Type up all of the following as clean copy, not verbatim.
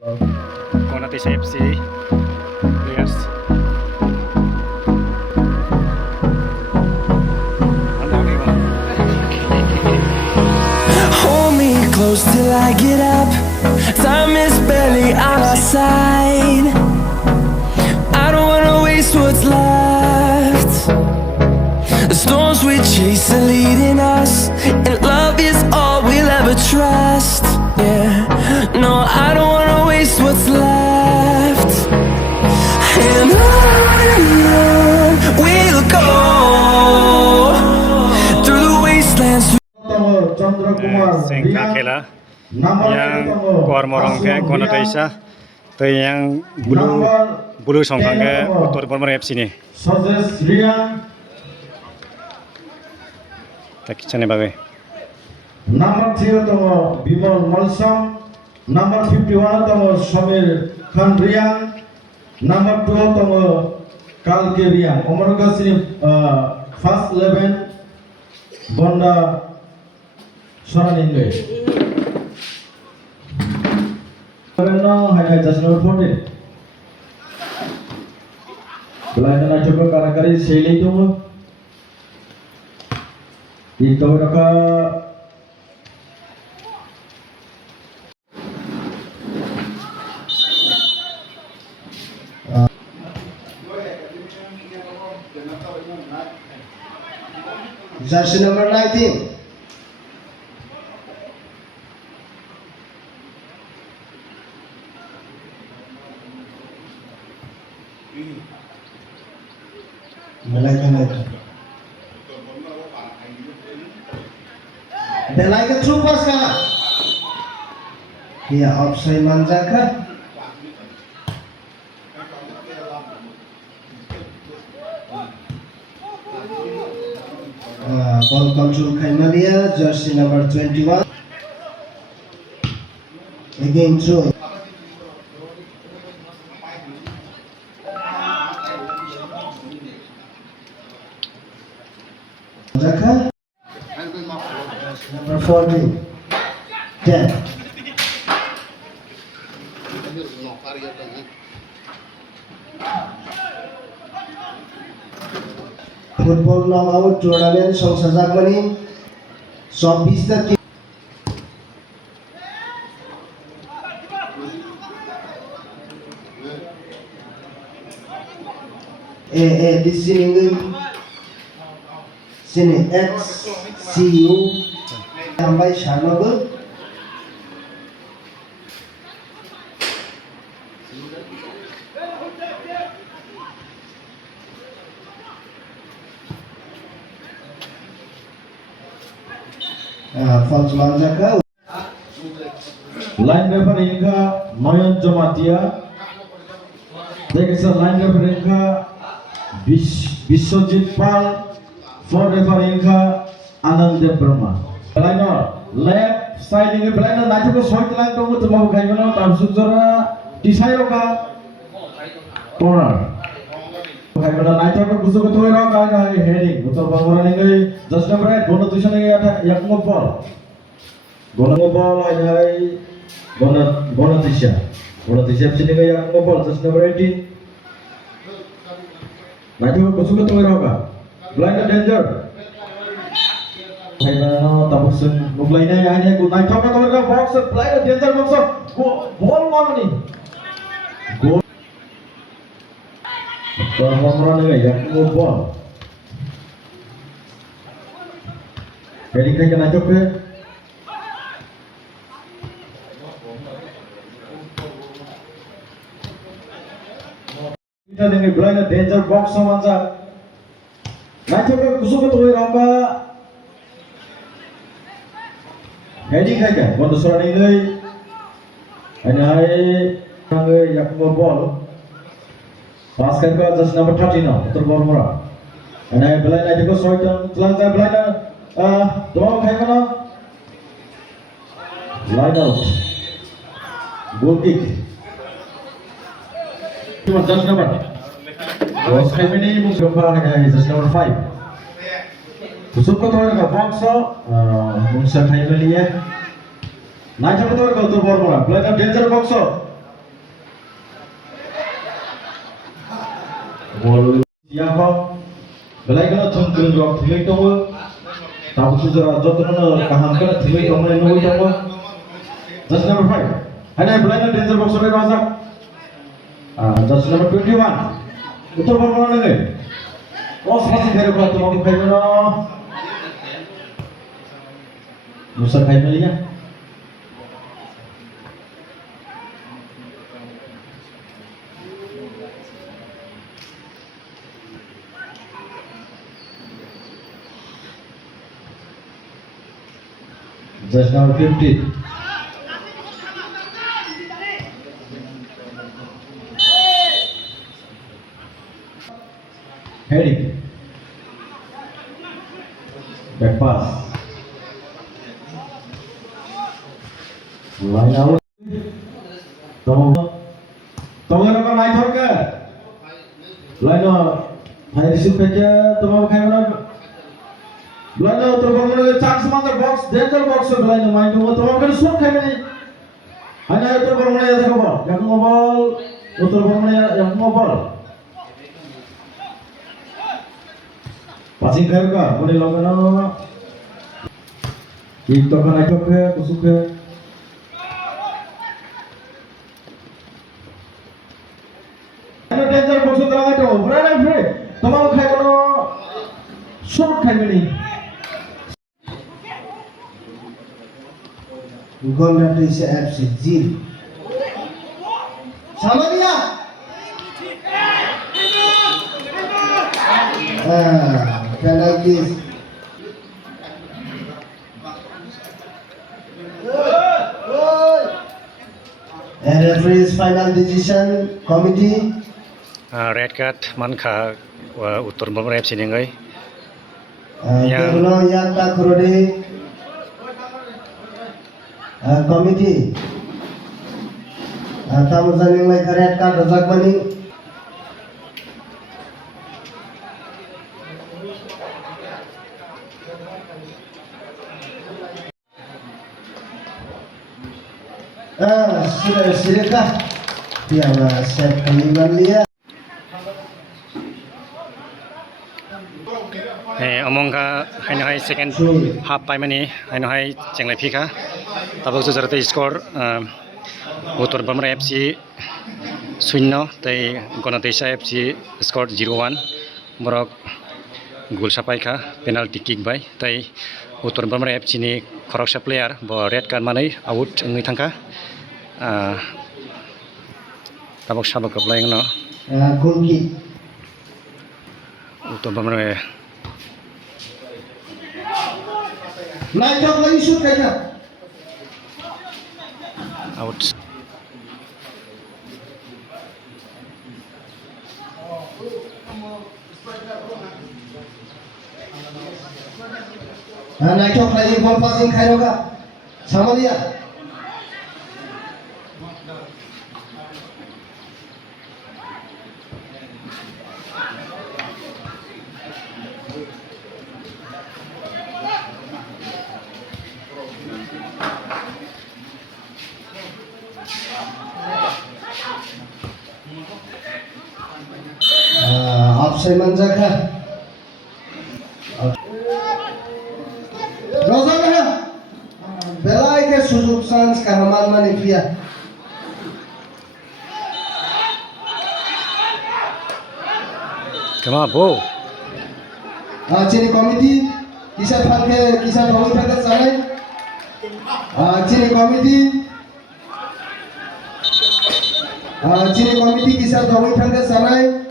Konatis FC players. Hold me close till I get up. Time is barely on our side. I don't wanna waste what's left. The storms we chase are leading us, and love is all we'll ever trust. Yeah, no, I don't wanna waste what's left. And on we'll go through the wastelands. Singkat khela yang kuar morong ke Konatis to yang bulu songkang ke Uttar Bormor FC ni. Tak kicane bagai. Number 3 tomo Bimal Malsam, number 51 tomo Samir Khan Riang, number 2 tomo Kalke Riang. Omar Kasini first 11 Bonda Soraninge. No, hai just number 14. Belanda coba karakari Shelly tomo. Itu mereka jersey number 19. Belai ke through pass ka? Ya offside manjaka. Ball control Khaimalia, jersey number 21. Again through. Manjaka. Number 14. 10. Football knockout tournament সংসর্গ মানে 24টা this sini XCU sampai Sharnago False Manjaka. line referee ka Noyan Jamatia. Deksa line referee ka Biswajit Pal. For referee ka Anand Dev Brahma. Liner left side ini liner naik ke side line tu mungkin mau kaya mana tapi sujara tisai roka corner. Kaya mana naik ke busuk tu roka kaya heading. Uttar Bormor ini just number 8 bonus tujuan ini ada yang mau ball. Bonus ball ayai bonus sini kaya yang mau ball just number 18. Naik ke busuk tu roka. Blind danger. Kaya mana tapi sun muglainnya hanya ku naik ke tu box blind danger box ball mana ni? Goal. Bormor ini yang mau ball. Heading kaya naik ke kita dengan blind danger box sama saja. Naik ke kusuk tu ramba heading kaya bonda surrounding lagi hai yang mau ball pass kaya just number 13 now Uttar Bormor hai blind naik ke side telang saya blind doang kaya mana line out goal kick cuma just number was kaya ini mungkin just number 5 Kusuk ko thora ka box mungsa kaya liya naik ke Uttar Bormor blind danger box bol siapa belai kalau cungkring rock thilai tongo tabu sujara jotno kaham kala thilai tongo no tongo just number 5 hana belai na danger box ore raja just number 21 uttor bangla ngai os pasi khairu ka tumaku khaibe na musa khaibe liya just number 50 heading back pass line out tongero ka nai thorka line out hai receive peke tomar khaimana line out to banglo chance mother box danger box of line mind to tomar kan shot khaimani hanya to banglo ya dekho yang ball uttor banglo yang ball passing khair ka bole logana kick to kana to ke kusuk ke ano danger box to lagato brother friend tomar khaibano shot khaibani Gonna is FC 0 Samaria penalties and referee's final decision committee red card mankha uttor bangla FC ni ngai Tegno Yanta Kurode committee tamu jani mai red card rajak bani sudah dia set kembali lihat among ka haino hai second half time ni haino hai chenglai phika tabuk su jarate score uttor bangla FC 0 tai Gonateisa FC score 0-1 borok goal sapai kha penalty kick bai tai uttor bangla FC ni khoroksa player bo red card manai out ngai thangka tabuk sabak kaplai no goal kick uttor bangla Line up lagi shoot kayaknya. out Naik up lagi ball passing Khairoga sama dia. Offside Manjaka. Rozana belai ke sujuk sans kahraman manifia. come on bo Cini komiti kisah pakai kisah bangun pada sana. Cini komiti kisah bangun pada sana.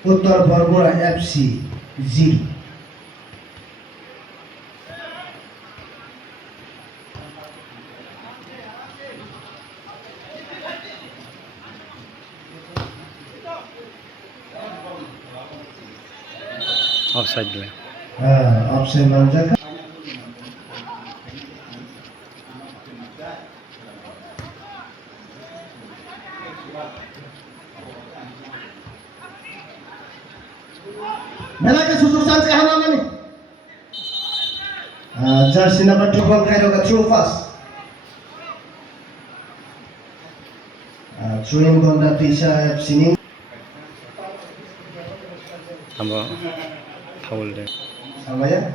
Uttar Barbora FC 0 offside dulu offside Manjaka. Bela ke susuk sans kahana ni. Jersey number 2 ball Khairoga through pass. Through in Gonateisa FC ni. Amo foul deh. Sama ya.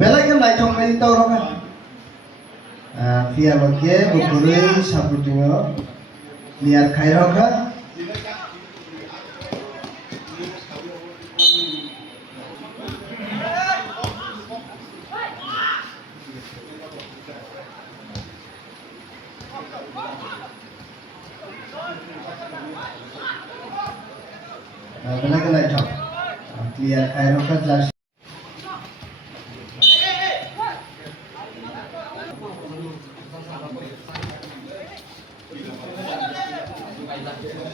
Belai kan naik cok naik tau rokan. Via makie bukuri saputingo liar kai rokan. Belai kan naik cok liar kai rokan jelas.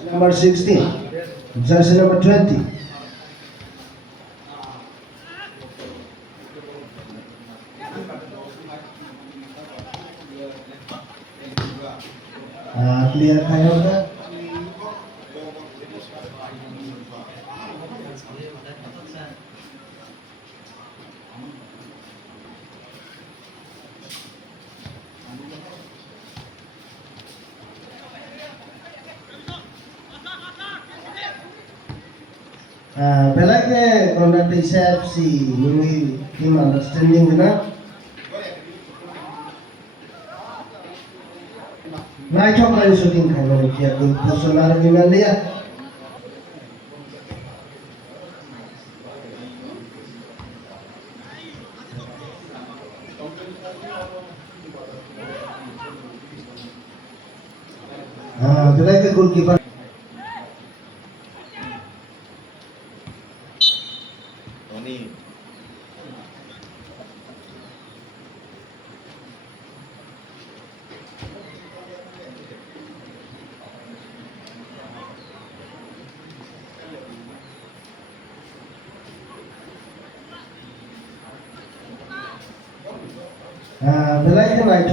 Number 16, jersey number 20. Clear kayo ka? Belakang kontak resepsi ini gimana standing na? Naik cok lagi shooting kalau dia tu personal gimana dia? Belakang goalkeeper. Belai kan naik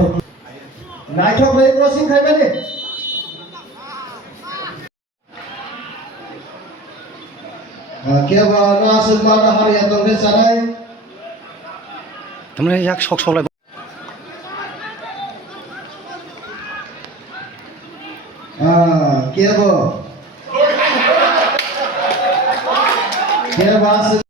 cok lagi crossing kai mana? Kia bawa nasib mana hari atau ke sana? Temen yak sok lagi. Kia bawa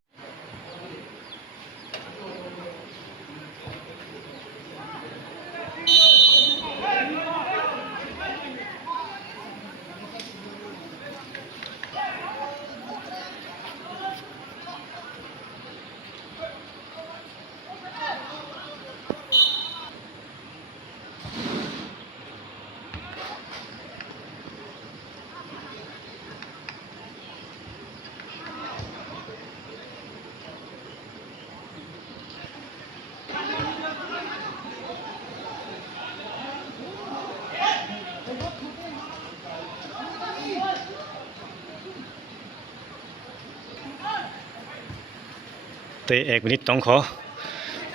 Te 1 minit tong kho.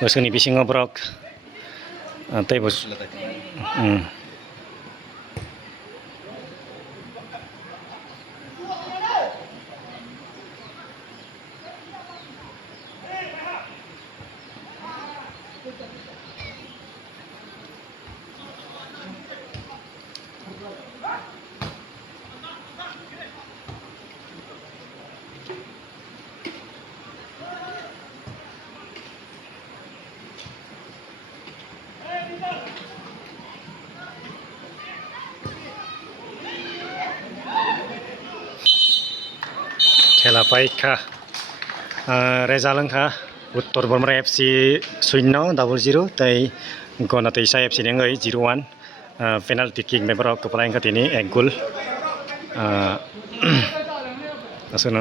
Bos ni bising ngobrok. Te bos. খেলা পাইখা result উত্তর Varma FC 0-0 তাই গণতেইসা FC নেঙ্গই 0-1 penalty kick মেবরক কপলাইং খাতিনি 1 গোল আসুন